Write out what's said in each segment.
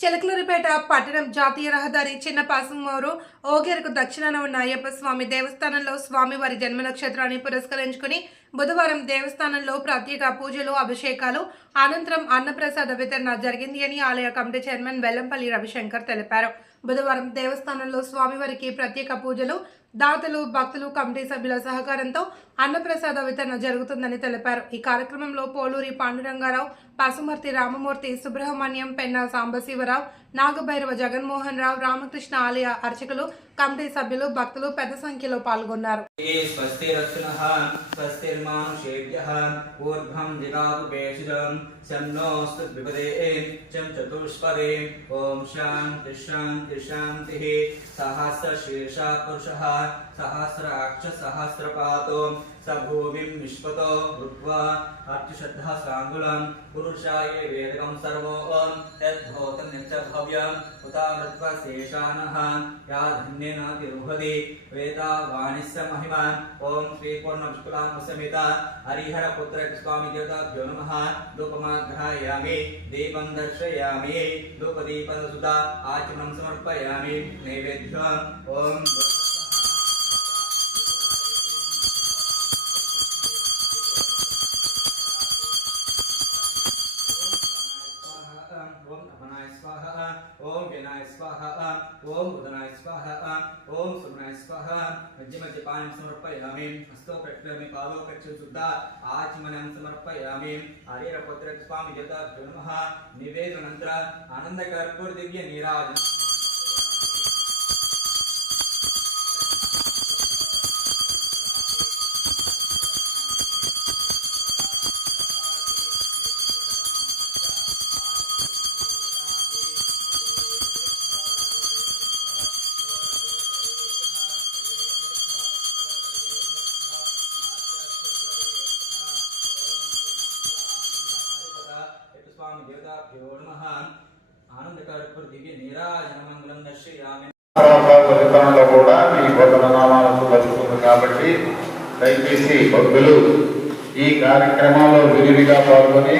చిలకలూరిపేట పట్టణం జాతీయ రహదారి చిన్న పాసమూరు ఓగేరుకు దక్షిణాన ఉన్న అయ్యప్ప స్వామి దేవస్థానంలో స్వామివారి జన్మ నక్షత్రాన్ని పురస్కరించుకుని బుధవారం దేవస్థానంలో ప్రత్యేక పూజలు అభిషేకాలు అనంతరం అన్నప్రసాద వితరణ జరిగింది అని ఆలయ కమిటీ చైర్మన్ వెల్లంపల్లి రవిశంకర్ తెలిపారు. బుధవారం దేవస్థానంలో స్వామివారికి ప్రత్యేక పూజలు దాతలు భక్తులు కమిటీ సభ్యుల సహకారంతో అన్నప్రసాద వితరణ జరుగుతుందని తెలిపారు. ఈ కార్యక్రమంలో పోలూరి పాండురంగారావు పసుమర్తి రామమూర్తి సుబ్రహ్మణ్యం పెన్న సాంబశివరావు నాగభైరవ జగన్మోహన్ రావు రామకృష్ణ ఆలయ అర్చకులు కమిటీ సభ్యులు భక్తులు పెద్ద సంఖ్యలో పాల్గొన్నారు. ఓం శాంతి శాంతి సహస్ర శీర్ష పురుష సహస్రాక్ష సహస్రపాతో स भूमिं विश्वतो भृत्वा अर्चिषद्धः पुरुषाय वेदकं सर्वो भव्यम् उता मृत्वा शेषानः, या धन्येन तिरुहति वेदा वाणिस्य महिमा श्रीपूर्णविष्कुलामसमिता नमः धूपमाघ्रायामि दर्शयामि समर्पयामि, नैवेद्यम् మధ్య మధ్య పానం సమర్పయామి హస్తో ప్రక్షామి పాదో ప్రక్ష శుద్ధ. ఆచమనం సమర్పయామి హరిరపుత్ర స్వామి జత నమః. నివేదనంతర ఆనంద కర్పూర దివ్య స్వామి దేవతాభ్యో నమ ఆనంద కర్పూర దివ్య నీరాజన మంగళం దర్శయామి ఫలితంలో కూడా మీ భద్ర నామాలకు బతుకుతుంది కాబట్టి దయచేసి భక్తులు ఈ కార్యక్రమంలో విరివిగా పాల్గొని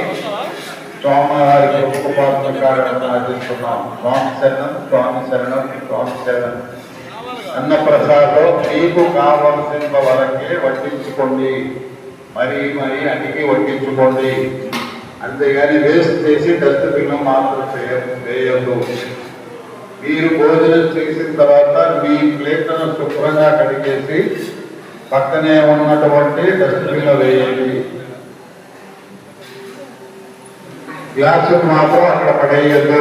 స్వామివారికి ఉపపాత్ర కారణంగా అందిస్తున్నాం స్వామి శరణం స్వామి శరణం స్వామి శరణం. అన్నప్రసాదం మీకు కావలసిన వరకే వడ్డించుకోండి. మరీ మరీ అడిగి వడ్డించుకోండి. అంతేగాని వేస్ట్ చేసి డస్ట్బిన్ మాత్రం చేయ వేయద్దు మీరు భోజనం చేసిన తర్వాత మీ ప్లేట్లను శుభ్రంగా కడిగేసి పక్కనే ఉన్నటువంటి డస్ట్బిన్లో వేయండి. గ్లాసు మాత్రం అక్కడ పడేయద్దు.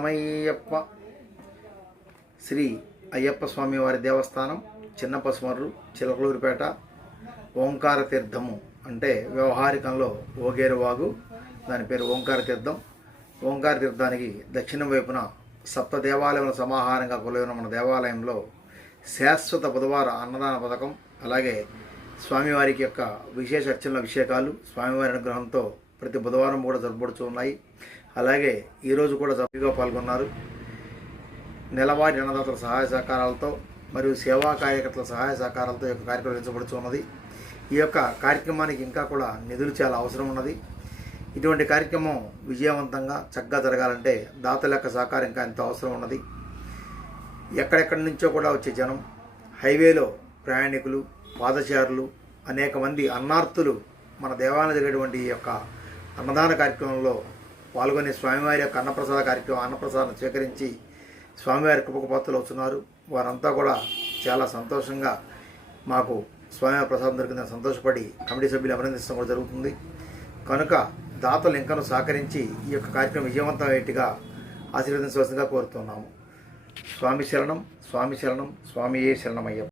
శరణమయ్యప్ప శ్రీ అయ్యప్ప స్వామి వారి దేవస్థానం చిన్న పసుమర్రు చిలకలూరుపేట ఓంకార తీర్థము అంటే వ్యవహారికంలో ఓగేరువాగు. దాని పేరు ఓంకార తీర్థం ఓంకార తీర్థానికి దక్షిణం వైపున సప్త దేవాలయముల సమాహారంగా కొలువైన మన దేవాలయంలో శాశ్వత బుధవార అన్నదాన పథకం అలాగే స్వామివారికి యొక్క విశేష అర్చనల అభిషేకాలు స్వామివారి అనుగ్రహంతో ప్రతి బుధవారం కూడా జరుపుబడుతూ ఉన్నాయి. అలాగే ఈరోజు కూడా సభ్యుగా పాల్గొన్నారు. నెలవారి అన్నదాతల సహాయ సహకారాలతో మరియు సేవా కార్యకర్తల సహాయ సహకారాలతో ఈ యొక్క కార్యక్రమం నిర్వహించబడుతున్నది ఈ యొక్క కార్యక్రమానికి ఇంకా కూడా నిధులు చాలా అవసరం ఉన్నది. ఇటువంటి కార్యక్రమం విజయవంతంగా చక్కగా జరగాలంటే దాతల యొక్క సహకారం ఇంకా ఎంతో అవసరం ఉన్నది. ఎక్కడెక్కడి నుంచో కూడా వచ్చే జనం హైవేలో ప్రయాణికులు పాదచారులు అనేక మంది అన్నార్థులు మన దేవాలయం జరిగేటువంటి ఈ యొక్క అన్నదాన కార్యక్రమంలో పాల్గొని స్వామివారి యొక్క అన్నప్రసాద కార్యక్రమం అన్నప్రసాదం స్వీకరించి స్వామివారి కృపకు పాత్రలు అవుతున్నారు. వారంతా కూడా చాలా సంతోషంగా మాకు స్వామివారి ప్రసాదం దొరికిందని సంతోషపడి కమిటీ సభ్యులు అభినందించడం కూడా జరుగుతుంది. కనుక దాతలు ఇంకను సహకరించి ఈ యొక్క కార్యక్రమం విజయవంతమయ్యేట్టుగా ఆశీర్వదించవలసిందిగా కోరుతున్నాము. స్వామి శరణం స్వామి శరణం స్వామియే శరణమయ్యప్ప.